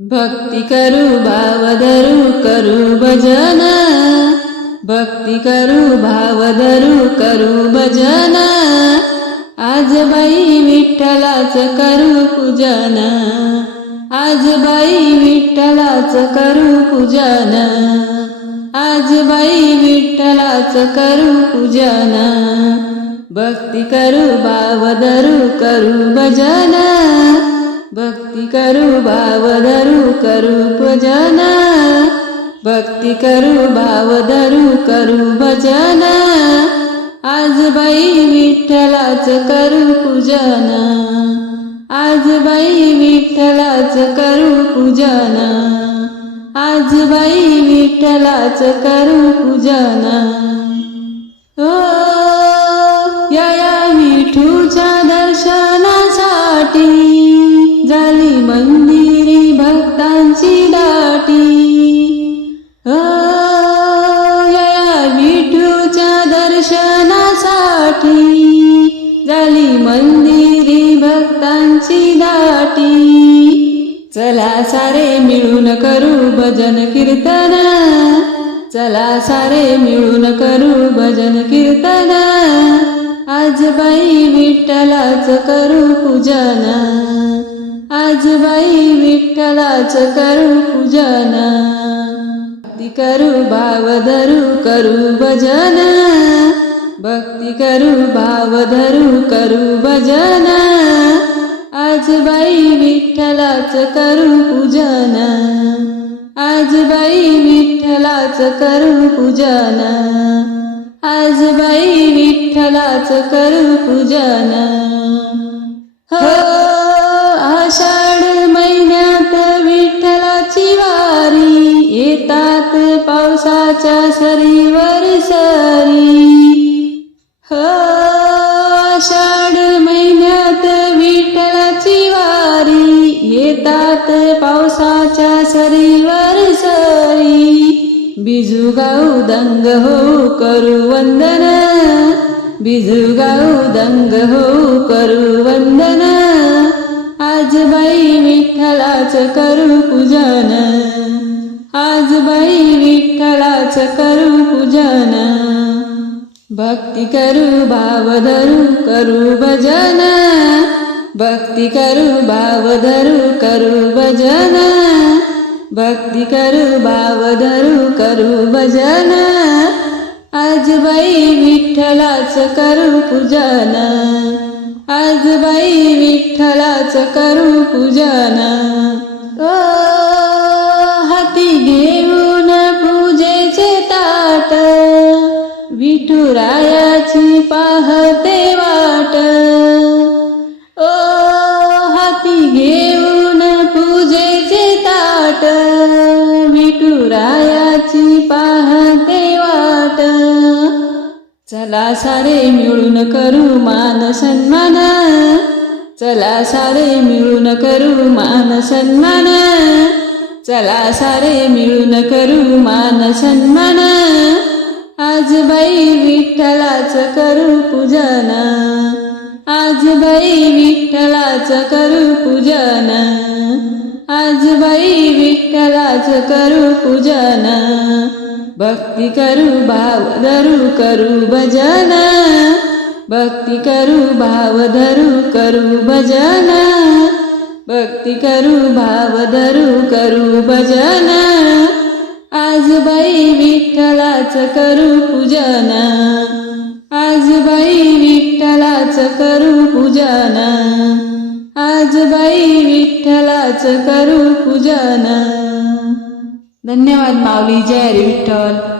भक्ती करू भाव धरू करू भजन। भक्ती करू भाव धरू करू भजन। आज बाई विठ्ठलाच करू पूजन। आज बाई विठ्ठलाच करू पूजन। आज बाई विठ्ठलाच करू पूजन। भक्ती करू भाव धरू करू भजन। भक्ती करू भाव धरू करू भजन। भक्ती करू भाव धरू करू भजन। आज बाई विठ्ठलाच करू पूजन। आज बाई विठ्ठलाच करू पूजन। आज बाई विठ्ठलाच करू पूजन। ओ या या विठूच्या दर्शनासाठी भक्तांची दाटी या विठूच्या दर्शनासाठी झाली मंदिरी भक्तांची दाटी. चला सारे मिळून करू भजन कीर्तन. चला सारे मिळून करू भजन कीर्तन. आज बाई विठ्ठलाच करू पूजन. आज बाई विठ्ठलाच करू पूजन. भक्ती करू भाव धरू करू भजन. भक्ती करू भाव धरू करू भजन. आज बाई विठ्ठलाच करू पूजन. आज बाई विठ्ठलाच करू पूजन. आज बाई विठ्ठलाच करू पूजन. हो सरीवर सरी बिजू गाऊ दंग हो करू वंदन. बिजू गाऊ दंग हो करू वंदन. आज बाई विठ्ठलाच करू पूजन. आज बाई विठ्ठलाच करू पूजन. भक्ती करू भाव धरू करू भजन. भक्ती करू भाव धरू करू भजन. भक्ती करू भाव धरू करू भजन। आज बाई विठ्ठलाच करू पूजन। आज बाई विठ्ठलाच करू पूजन। ओ हाती घेऊन पूजेचे ताट। विठुरायाची पाहते वाट। चला सारे मिळून करू मान सन्मान. चला सारे मिळून करू मान सन्मान. चला सारे मिळून करू मान सन्मान. आज बाई विठ्ठलाच करू पूजन. आज बाई विठ्ठलाच करू पूजन. आज बाई विठ्ठलाच करू पूजन. भक्ती करू भाव धरू करू भजन। भक्ती करू भाव धरू करू भजन। भक्ती करू भाव धरू करू भजन। आज बाई विठ्ठलाच करू पूजन। आज बाई विठ्ठलाच करू पूजन। आज बाई विठ्ठलाच करू पूजन। धन्यवाद माऊली. जय हरी विठ्ठल.